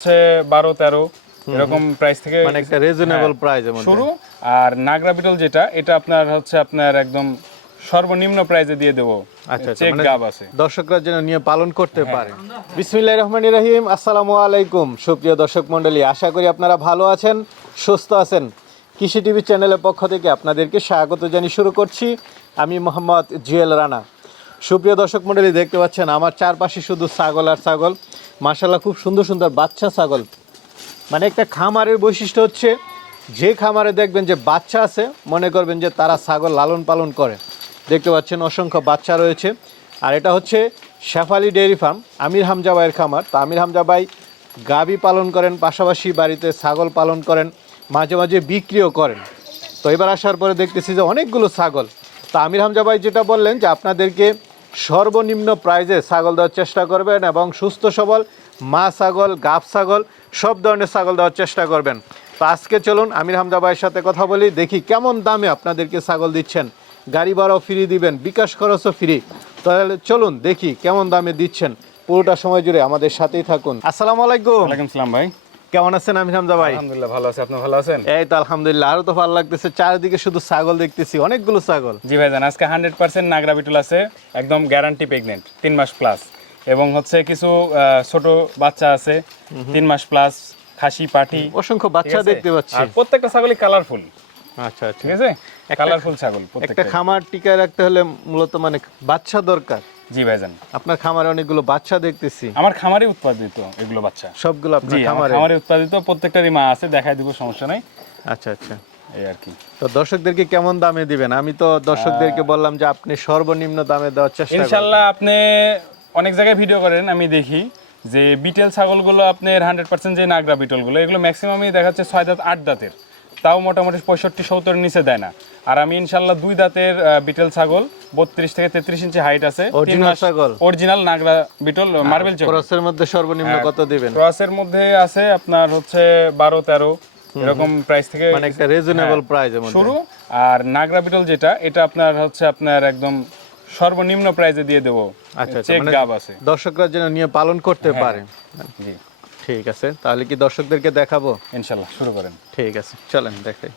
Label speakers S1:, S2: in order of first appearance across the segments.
S1: হচ্ছে বারো তেরো এরকম প্রাইস থেকে
S2: মানে একটা রিজনেবল প্রাইসের মধ্যে।
S1: শুরু। আর নাগরা বিটল যেটা এটা আপনার হচ্ছে আপনার একদম সর্বনিম্ন প্রাইসে দিয়ে দেবো।
S2: আচ্ছা, আচ্ছা, মানে- দর্শকরা যেন নিয়ে পালন করতে
S1: হ্যাঁ।
S2: পারে। বিসমিল্লাহ রহমান রহিম আসসালামু আলাইকুম। সুপ্রিয় দর্শক মণ্ডলী আশা করি আপনারা ভালো আছেন সুস্থ আছেন। কৃষি টিভি চ্যানেলের পক্ষ থেকে আপনাদেরকে স্বাগত জানিয়ে শুরু করছি। আমি মোহাম্মদ জুয়েল রানা। সুপ্রিয় দর্শক মন্ডলী দেখতে পাচ্ছেন আমার চারপাশে শুধু ছাগল আর ছাগল। মাসাল্লাহ খুব সুন্দর সুন্দর বাচ্চা ছাগল। মানে একটা খামারের বৈশিষ্ট্য হচ্ছে, যে খামারে দেখবেন যে বাচ্চা আছে, মনে করবেন যে তারা ছাগল লালন পালন করে। দেখতে পাচ্ছেন অসংখ্য বাচ্চা রয়েছে। আর এটা হচ্ছে শেফালি ডেয়ারি ফার্ম, আমির হামজা ভাইয়ের খামার। তা আমির হামজা ভাই গাবি পালন করেন, পাশাপাশি বাড়িতে ছাগল পালন করেন, মাঝে মাঝে বিক্রিও করেন। তো এবার আসার পরে দেখতেছি যে অনেকগুলো ছাগল। তা আমির হামজা ভাই যেটা বললেন যে আপনাদেরকে সর্বনিম্ন প্রাইজে ছাগল দেওয়ার চেষ্টা করবেন এবং সুস্থ সবল, মা ছাগল, গাব ছাগল, সব ধরনের ছাগল দেওয়ার চেষ্টা করবেন। তো আজকে চলুন আমির হামজা ভাইয়ের সাথে কথা বলি, দেখি কেমন দামে আপনাদেরকে ছাগল দিচ্ছেন। গাড়ি ভাড়াও ফ্রি দিবেন, বিকাশ খরচও ফ্রি তাহলে চলুন দেখি কেমন দামে দিচ্ছেন। পুরোটা সময় জুড়ে আমাদের সাথেই থাকুন। আসসালামু আলাইকুম।
S1: ওয়ালাইকুম সালাম ভাই।
S2: কেমন আছেন আমির হামজা ভাই?
S1: আলহামদুলিল্লাহ ভালো আছে। আপনি ভালো আছেন?
S2: এই তো আলহামদুলিল্লাহ আরও তো ভালো লাগতেছে। চারিদিকে শুধু ছাগল দেখতেছি অনেকগুলো ছাগল।
S1: জি ভাই জান আজকে হান্ড্রেড পার্সেন্ট নাগরা বিটল আছে একদম গ্যারান্টি প্রেগনেন্ট তিন মাস প্লাস এবং হচ্ছে কিছু ছোট বাচ্চা আছে তিন মাস প্লাস খাসি পাটি।
S2: অসংখ্য বাচ্চা দেখতে পাচ্ছি।
S1: প্রত্যেকটা ছাগলই কালারফুল
S2: আচ্ছা আচ্ছা।
S1: ঠিক আছে? কালারফুল ছাগল
S2: একটা
S1: প্রত্যেকটা
S2: খামার টিকায় রাখতে হলে মূলত মানে বাচ্চা দরকার।
S1: জি ভাইজান।
S2: আপনার খামারে অনেকগুলো বাচ্চা দেখতেছি।
S1: আমার খামারে উৎপাদিত এগুলো বাচ্চা।
S2: সবগুলো আপনার খামারে?
S1: খামারে উৎপাদিত প্রত্যেকটারই মা আছে দেখাই দিব সমস্যা নাই।
S2: আচ্ছা আচ্ছা।
S1: এই আর কি।
S2: তো দর্শকদেরকে কেমন দামে দিবেন? আমি তো দর্শকদেরকে বললাম যে আপনি সর্বনিম্ন দামে দেওয়ার চেষ্টা করবেন
S1: ইনশাল্লাহ আপনি অনেক জায়গায় ভিডিও করেন আমি দেখি যে বিটেল ছাগলগুলো আপনার হান্ড্রেড পার্সেন্ট যে নাগরা বিটলগুলো এগুলো ম্যাক্সিমামই দেখা যাচ্ছে ছয় দাঁত আট দাঁতের। তাও মোটামুটি পঁয়ষট্টি সত্তরের নিচে দেয় না। আর আমি ইনশাল্লাহ দুই দাঁতের বিটেল ছাগল বত্রিশ থেকে তেত্রিশ ইঞ্চি হাইট আছে।
S2: ছাগল?
S1: অরিজিনাল নাগরা বিটল মার্বেল
S2: খরচের মধ্যে সর্বনিম্ন
S1: হ্যাঁ।
S2: কত দিবেন?
S1: ক্রসের মধ্যে আছে আপনার হচ্ছে বারো তেরো এরকম প্রাইস থেকে
S2: মানে একটা রিজনেবল প্রাইসের মধ্যে।
S1: শুরু। আর নাগরা বিটল যেটা এটা আপনার হচ্ছে আপনার একদম সর্বনিম্ন প্রাইসে দিয়ে দেবো।
S2: আচ্ছা আচ্ছা
S1: চেক
S2: মানে
S1: গাব আছে।
S2: দর্শকরা যেন নিয়ে পালন করতে
S1: হ্যাঁ।
S2: পারে।
S1: জি।
S2: ঠিক আছে তাহলে কি দর্শকদেরকে দেখাবো?
S1: ইনশাল্লাহ শুরু করেন।
S2: ঠিক আছে চলেন দেখাই।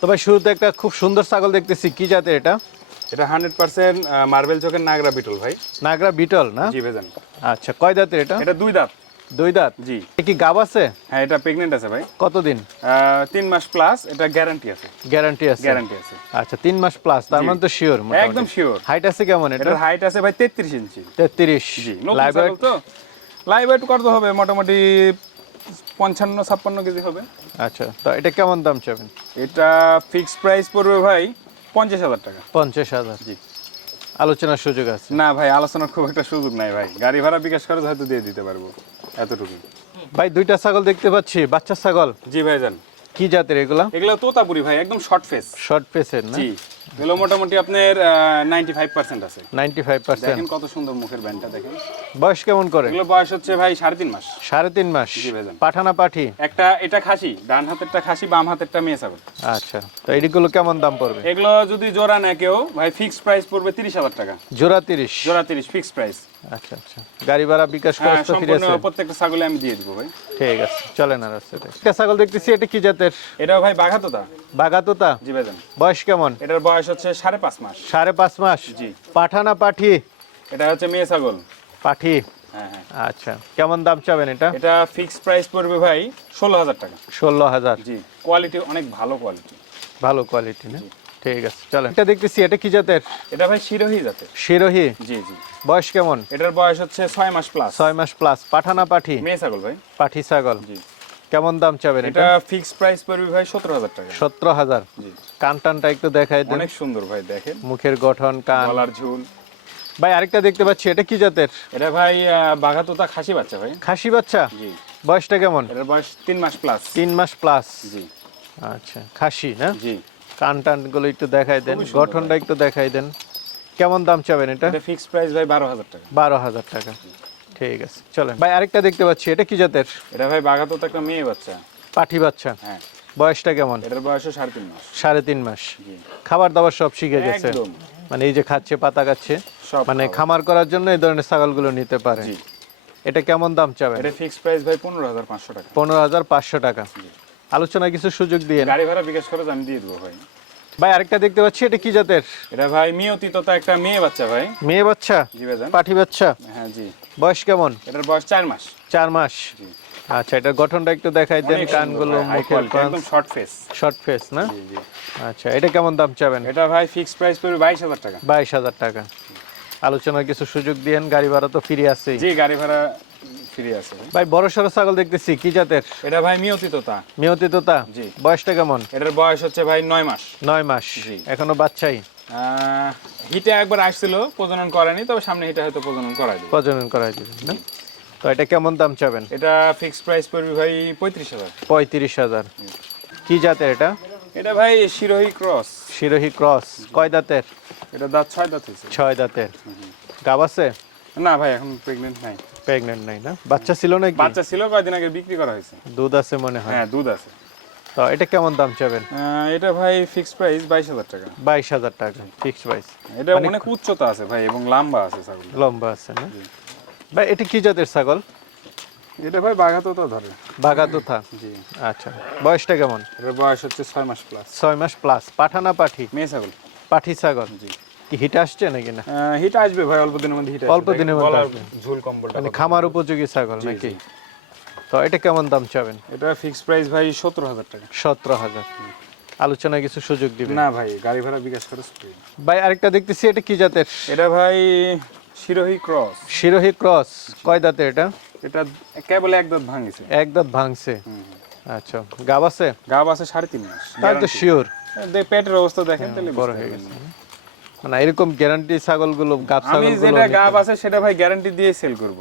S2: তো ভাই শুরুতে একটা খুব সুন্দর ছাগল দেখতেছি কি জাতের এটা?
S1: এটা হান্ড্রেড পার্সেন্ট মার্বেল চোখের নাগরা বিটল ভাই।
S2: নাগরা বিটল না?
S1: জি
S2: আচ্ছা কয় দাঁতের এটা?
S1: এটা দুই দাঁত।
S2: দুই দাঁত?
S1: জি।
S2: কি গাব আছে?
S1: হ্যাঁ এটা প্রেগনেন্ট আছে ভাই।
S2: কতদিন?
S1: তিন মাস প্লাস এটা গ্যারান্টি আছে।
S2: গ্যারান্টি আছে?
S1: গ্যারান্টি আছে।
S2: আচ্ছা তিন মাস প্লাস তার মানে তো শিওর
S1: একদম শিওর
S2: হাইট আছে কেমন এটা?
S1: হাইট আছে ভাই তেত্রিশ ইঞ্চি
S2: তেত্রিশ।
S1: জি
S2: লাইভ
S1: তো। লাইভ ওয়েট কত হবে? মোটামুটি পঞ্চান্ন ছাপ্পান্ন কেজি হবে।
S2: আচ্ছা তো এটা কেমন দাম চাবেন?
S1: এটা ফিক্সড প্রাইস পড়বে ভাই পঞ্চাশ হাজার টাকা।
S2: পঞ্চাশ হাজার?
S1: জি।
S2: আলোচনার সুযোগ আছে।
S1: না ভাই আলোচনার খুব একটা সুযোগ নাই ভাই। গাড়ি ভাড়া বিকাশ খরচ হয়তো দিয়ে দিতে পারব এতটুকু
S2: ভাই দুইটা ছাগল দেখতে পাচ্ছি বাচ্চা ছাগল।
S1: জি ভাই যান
S2: কি জাতের এগুলা?
S1: এগুলো তোতাপুরি ভাই একদম শর্ট ফেস
S2: শর্ট ফেসের না?
S1: জি। এগুলো মোটামুটি আপনার নাইনটি ফাইভ পার্সেন্ট আছে।
S2: নাইনটি ফাইভ পার্সেন্ট
S1: দেখেন কত সুন্দর মুখের ব্যান্ডটা দেখেন।
S2: বয়স কেমন করে?
S1: এগুলো বয়স হচ্ছে ভাই সাড়ে তিন মাস।
S2: সাড়ে তিন মাস।
S1: জি ভাইজান।
S2: পাঠানা পাঠি
S1: একটা এটা খাসি ডান হাতেরটা খাসি বাম হাতেরটা মেয়ে ছাগল।
S2: আচ্ছা তো এইগুলো কেমন দাম পড়বে?
S1: এগুলো যদি জোড়া নেয় কেউ ভাই ফিক্সড প্রাইস পড়বে তিরিশ হাজার টাকা।
S2: জোড়া তিরিশ।
S1: জোড়া তিরিশ ফিক্সড প্রাইস
S2: আচ্ছা আচ্ছা। গাড়ি ভাড়া বিকাশ
S1: হ্যাঁ
S2: খরচ তো ফিরে আছে
S1: প্রত্যেকটা ছাগলে আমি দিয়ে দিবো ভাই।
S2: ঠিক আছে চলেন আর রাস্তাতে একটা ছাগল দেখতেছি এটা কি জাতের?
S1: এটাও ভাই বাঘাতোতা।
S2: বাগাতোতা
S1: জি ভাইজান।
S2: বয়স কেমন?
S1: এটার বয়স হচ্ছে সাড়ে পাঁচ মাস।
S2: সাড়ে পাঁচ মাস?
S1: জি।
S2: পাঠানা পাঠি?
S1: এটা হচ্ছে মেয়ে ছাগল।
S2: পাঠি?
S1: হ্যাঁ হ্যাঁ।
S2: আচ্ছা কেমন দাম চাবেন এটা?
S1: এটা ফিক্সড প্রাইস পড়বে ভাই ষোলো হাজার টাকা।
S2: ষোলো হাজার।
S1: জি কোয়ালিটি অনেক ভালো কোয়ালিটি
S2: ভালো কোয়ালিটি না? ঠিক আছে চলেন। এটা দেখতেছি এটা কি জাতের?
S1: এটা ভাই শিরোহি জাতের।
S2: শিরোহি?
S1: জি জি।
S2: বয়স কেমন?
S1: এটার বয়স হচ্ছে ছয় মাস প্লাস
S2: ছয় মাস প্লাস পাঠানা পাঠি?
S1: মেয়ে ছাগল ভাই।
S2: পাঠি ছাগল।
S1: জি।
S2: কেমন দাম চাবেন এটা
S1: এটা? ফিক্সড প্রাইস পড়বে ভাই সতেরো হাজার টাকা।
S2: সতেরো হাজার।
S1: জি।
S2: কান টানটা একটু দেখাই দেন।
S1: অনেক সুন্দর ভাই দেখেন।
S2: মুখের গঠন কান।
S1: গলার ঝুল।
S2: ভাই আরেকটা দেখতে পাচ্ছি এটা কি জাতের?
S1: এটা ভাই বাঘাতোতা খাসি বাচ্চা ভাই।
S2: খাসি বাচ্চা?
S1: জি।
S2: বয়সটা কেমন?
S1: এটার বয়স তিন মাস প্লাস
S2: তিন মাস প্লাস
S1: জি।
S2: আচ্ছা খাসি না?
S1: জি।
S2: কান টানগুলো একটু দেখাই দেন গঠনটা একটু দেখাই দেন। কেমন দাম চাবেন এটা?
S1: ফিক্সড প্রাইস ভাই বারো হাজার টাকা।
S2: বারো হাজার টাকা। ঠিক আছে চলেন। ভাই আরেকটা দেখতে পাচ্ছি এটা কি জাতের?
S1: এটা ভাই বাঘাতোতা একটা মেয়ে বাচ্চা।
S2: পাঠি বাচ্চা।
S1: হ্যাঁ।
S2: বয়সটা কেমন?
S1: এটার বয়সও সাড়ে তিন মাস।
S2: সাড়ে তিন মাস। খাবার দাবার সব শিখে গেছে। মানে এই যে খাচ্ছে পাতা খাচ্ছে মানে খামার করার জন্য এই ধরনের ছাগলগুলো নিতে পারে। এটা কেমন দাম চাবেন?
S1: এটা ফিক্স প্রাইস ভাই পনেরো হাজার পাঁচশো টাকা।
S2: পনেরো হাজার পাঁচশো টাকা। আলোচনা কিছু সুযোগ দিয়ে
S1: গাড়ি ভাড়া বিকাশ খরচ আমি দিয়ে দেবো ভাই।
S2: ভাই আরেকটা দেখতে পাচ্ছি এটা কি জাতের?
S1: এটা ভাই মিয়তি তোতা একটা মেয়ে বাচ্চা ভাই।
S2: মেয়ে বাচ্চা?
S1: জি ভাইজান।
S2: পাঠি বাচ্চা?
S1: হ্যাঁ জি।
S2: বয়স কেমন?
S1: এটার বয়স চার মাস।
S2: চার মাস।
S1: জি।
S2: আচ্ছা এটার গঠনটা একটু দেখাই দেন কানগুলো মুখের
S1: একদম শর্ট ফেস
S2: শর্ট ফেস না?
S1: জি জি।
S2: আচ্ছা এটা কেমন দাম চাবেন?
S1: এটা ভাই ফিক্স প্রাইস পড়বে বাইশ হাজার টাকা।
S2: বাইশ হাজার টাকা। আলোচনার কিছু সুযোগ দিয়েন গাড়ি ভাড়া তো ফিরে আসছেই
S1: জি গাড়ি ভাড়া ফ্রি আছে। ভাই।
S2: বড় সড়ো ছাগল দেখতেছি কি জাতের?
S1: এটা ভাই মিয়তি তোতা।
S2: মিয়তি তোতা?
S1: জি।
S2: বয়সটা কেমন?
S1: এটার বয়স হচ্ছে ভাই নয় মাস।
S2: নয় মাস।
S1: জি।
S2: এখনও বাচ্চাই?
S1: হিটে একবার আসছিল প্রজনন করেনি তবে সামনে হিটে হয়তো প্রজনন করাই দিবে।
S2: প্রজনন করা না? তো এটা কেমন দাম চাবেন?
S1: এটা ফিক্স প্রাইস পড়বে ভাই পঁয়ত্রিশ হাজার।
S2: পঁয়ত্রিশ হাজার। কি জাতের এটা?
S1: এটা ভাই শিরোহী ক্রস।
S2: শিরোহী ক্রস। কয় দাঁতের?
S1: এটা দাঁত ছয় দাঁত
S2: ছয় দাঁতের। গাব আছে?
S1: না ভাই এখন প্রেগনেন্ট নাই।
S2: প্রেগনেন্ট নাই না? বাচ্চা ছিল নাকি?
S1: বাচ্চা ছিল কয়েকদিন আগে বিক্রি করা হয়েছে।
S2: দুধ আছে মনে হয়।
S1: হ্যাঁ দুধ আছে।
S2: তো এটা কেমন দাম চাবেন?
S1: এটা ভাই ফিক্স প্রাইস বাইশ হাজার টাকা।
S2: বাইশ হাজার টাকা ফিক্সড প্রাইস
S1: এটা অনেক উচ্চতা আছে ভাই এবং লম্বা আছে ছাগল।
S2: লম্বা আছে না? ভাই এটা কি জাতের ছাগল?
S1: এটা ভাই বাঘাতো তো ধরে।
S2: বাঘা দুথা
S1: জি।
S2: আচ্ছা বয়সটা কেমন?
S1: এটার বয়স হচ্ছে ছয় মাস প্লাস
S2: ছয় মাস প্লাস পাঠানা পাঠি?
S1: মেয়ে ছাগল।
S2: পাঠি ছাগল।
S1: জি।
S2: কি হিট আসছে নাকি না?
S1: হিট আসবে ভাই অল্প দিনের মধ্যে হিট
S2: অল্প দিনের মধ্যে
S1: ঝুল কম্বলটা
S2: মানে খামার উপযোগী ছাগল নাকি? তো এটা কেমন দাম চাবেন?
S1: এটা ফিক্স প্রাইস ভাই সতেরো হাজার টাকা।
S2: সতেরো হাজার। আলোচনায় কিছু সুযোগ দিবেন?
S1: না ভাই গাড়ি ভাড়া বিকাশ খরচ
S2: ভাই আরেকটা দেখতেছি এটা কি জাতের?
S1: এটা ভাই শিরোহী ক্রস
S2: শিরোহী ক্রস কয় দাঁতের এটা?
S1: এটা কেবল এক দাঁত ভাঙিছে।
S2: এক দাঁত ভাঙছে। আচ্ছা গাব আছে?
S1: গাব আছে সাড়ে তিন মাস।
S2: তার তো শিওর
S1: দে- পেটের অবস্থা দেখেন তাহলে
S2: বড় হয়ে গেছে। মানে এরকম গ্যারান্টি ছাগলগুলো গাব
S1: আমি যেটা গাব আছে সেটা ভাই গ্যারান্টি দিয়ে সেল করব।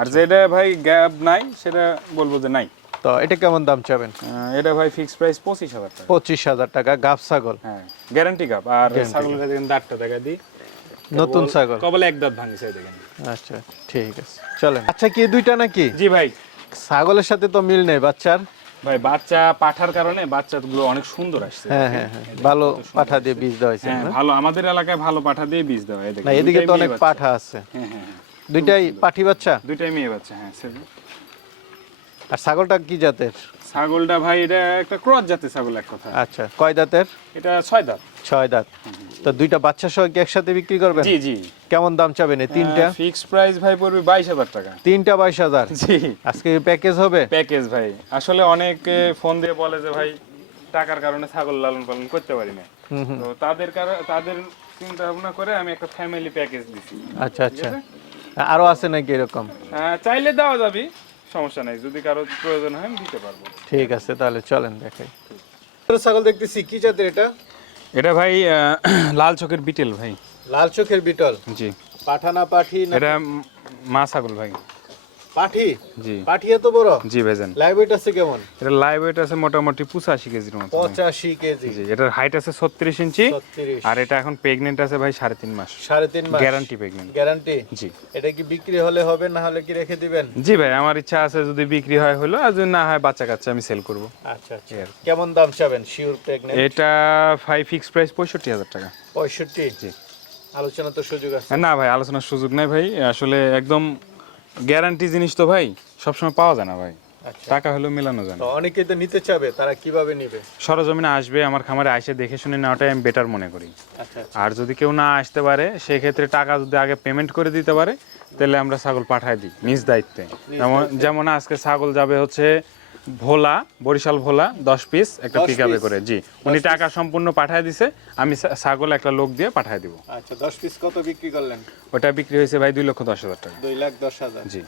S1: আর যেটা ভাই গ্যাপ নাই সেটা বলব যে নাই।
S2: তো এটা কেমন দাম চাবেন?
S1: এটা ভাই ফিক্স প্রাইস পঁচিশ হাজার টাকা।
S2: পঁচিশ হাজার টাকা গাব ছাগল।
S1: হ্যাঁ গ্যারান্টি গাপ আর দেখেন দাঁতটা দেখা দিই।
S2: নতুন ছাগল।
S1: কবল এক দাঁত ভাঙিছে দেখেন।
S2: আচ্ছা ঠিক আছে। চলেন। আচ্ছা কি দুইটা নাকি?
S1: জি ভাই।
S2: ছাগলের সাথে তো মিল নেই বাচ্চার।
S1: ভাই বাচ্চা পাঠার কারণে বাচ্চাগুলো অনেক সুন্দর আসছে।
S2: হ্যাঁ হ্যাঁ হ্যাঁ। ভালো পাঠা দিয়ে বীজ দেওয়া হয়েছে
S1: হ্যাঁ ভালো। আমাদের এলাকায় ভালো পাঠা দিয়ে বীজ দেওয়া হয়।
S2: না এদিকে তো
S1: দুইটাই
S2: অনেক পাঠা আছে।
S1: হ্যাঁ হ্যাঁ হ্যাঁ।
S2: দুইটাই পাঠি বাচ্চা?
S1: দুইটাই মেয়ে বাচ্চা হ্যাঁ
S2: আর ছাগলটা কি জাতের?
S1: ছাগলটা ভাই এটা একটা ক্রস জাতের ছাগল এক কথা।
S2: আচ্ছা কয় দাঁতের?
S1: এটা ছয় দাঁত।
S2: ছয় দাঁত। তো দুইটা বাচ্চা সহ কি একসাথে বিক্রি করবেন?
S1: জি জি।
S2: কেমন দাম চাবেন এই তিনটা?
S1: ফিক্স প্রাইস ভাই পড়বে বাইশ হাজার টাকা।
S2: তিনটা বাইশ হাজার?
S1: জি।
S2: আজকে প্যাকেজ হবে?
S1: প্যাকেজ ভাই। আসলে অনেকে ফোন দিয়ে বলে যে ভাই টাকার কারণে ছাগল লালন পালন করতে পারি না। তো তাদের তাদের চিন্তা ভাবনা করে আমি একটা ফ্যামিলি প্যাকেজ দিছি।
S2: আচ্ছা আচ্ছা। আরও আছে নাকি এরকম?
S1: চাইলে দেওয়া যাবে সমস্যা নাই। যদি কারও প্রয়োজন হয় আমি দিতে পারব।
S2: ঠিক আছে তাহলে চলেন দেখাই। ছাগল দেখতেছি কি জাতের এটা?
S1: এটা ভাই লাল চোখের বিটেল ভাই।
S2: লাল চোখের বিটল?
S1: জি।
S2: পাঠানা পাঠি
S1: এটা মা ছাগল ভাই।
S2: পাঠি?
S1: জি।
S2: পাঠি এত বড়?
S1: জি ভাইজান।
S2: লাইভ ওয়েট আছে কেমন?
S1: এটা লাইভ ওয়েট আছে মোটামুটি পঁচাশি কেজির মতো ভাই।
S2: পঁচাশি কেজি।
S1: জি এটার হাইট আছে ছত্রিশ ইঞ্চি। আর এটা এখন প্রেগনেন্ট আছে ভাই সাড়ে তিন মাস।
S2: সাড়ে তিন মাস।
S1: গ্যারান্টি প্রেগনেন্ট
S2: গ্যারান্টি
S1: জি।
S2: এটা কি বিক্রি হলে হবে না হলে কি রেখে দিবেন?
S1: জি ভাই আমার ইচ্ছা আছে যদি বিক্রি হয় হলো আর যদি না হয় বাচ্চা কাচ্চা আমি সেল করব।
S2: আচ্ছা আচ্ছা। কেমন দাম চাবেন? শিওর প্রেগনেন্ট
S1: এটা ফাইভ ফিক্স প্রাইস পঁয়ষট্টি হাজার টাকা।
S2: পঁয়ষট্টি?
S1: জি।
S2: আলোচনা তো সুযোগ আছে।
S1: না ভাই আলোচনার সুযোগ নাই ভাই। আসলে একদম গ্যারান্টি জিনিস তো ভাই সবসময় পাওয়া যায় না ভাই।
S2: আচ্ছা।
S1: টাকা হলেও মেলানো যায় না।
S2: অনেকেই তো নিতে চাবে তারা কীভাবে নিবে?
S1: সরজমিনে আসবে আমার খামারে আসে দেখে শুনে নেওয়াটাই আমি বেটার মনে করি।
S2: আচ্ছা
S1: আর যদি কেউ না আসতে পারে সেই ক্ষেত্রে টাকা যদি আগে পেমেন্ট করে দিতে পারে তাহলে আমরা ছাগল পাঠাই দিই নিজ দায়িত্বে। যেমন যেমন আজকে ছাগল যাবে হচ্ছে ভোলা বরিশাল ভোলা দশ পিস একটা পিক
S2: আপে
S1: করে। জি। উনি টাকা সম্পূর্ণ পাঠায় দিছে আমি ছাগল একটা লোক দিয়ে পাঠায় দিব।
S2: আচ্ছা দশ পিস কত বিক্রি করলেন?
S1: ওটা বিক্রি হয়েছে ভাই দুই লক্ষ দশ হাজার টাকা।
S2: দুই লাখ দশ হাজার।
S1: জি।